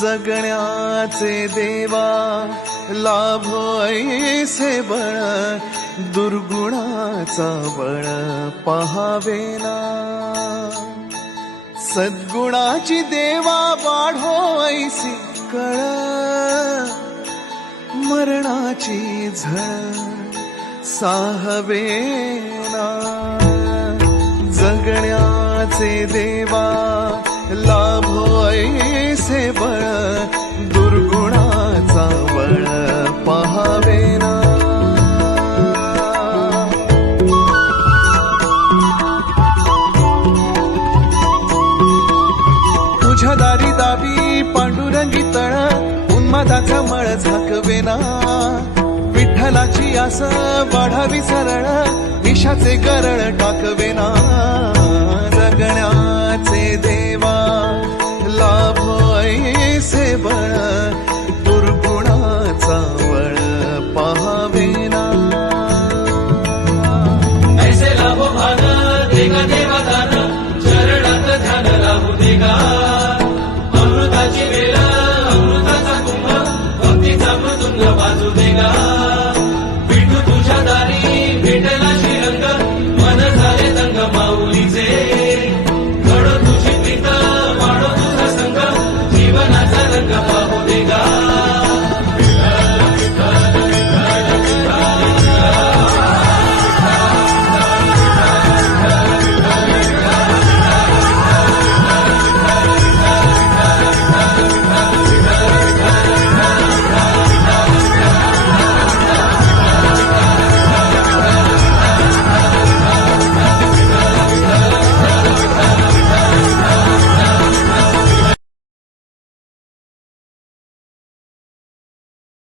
जगण्याचे देवा लाभो ऐसे बळ, दुर्गुणाचा बळ पहावेना। सद्गुणाची देवा वाढो ऐसी कळ, मरणाची झळ साहवेना। जगण्याचे देवा लाभो ऐसे बळ, दुर्गुणाचा बळ पहावेना। तुझ्या दारी दावी पांडुरंगी तळ, उन्मादाचा मळ झाकवेना। विठ्ठलाची आस वाढावी सरळ, विषाचे गरळ टाकवेना। जगण्याचे देवा लाभ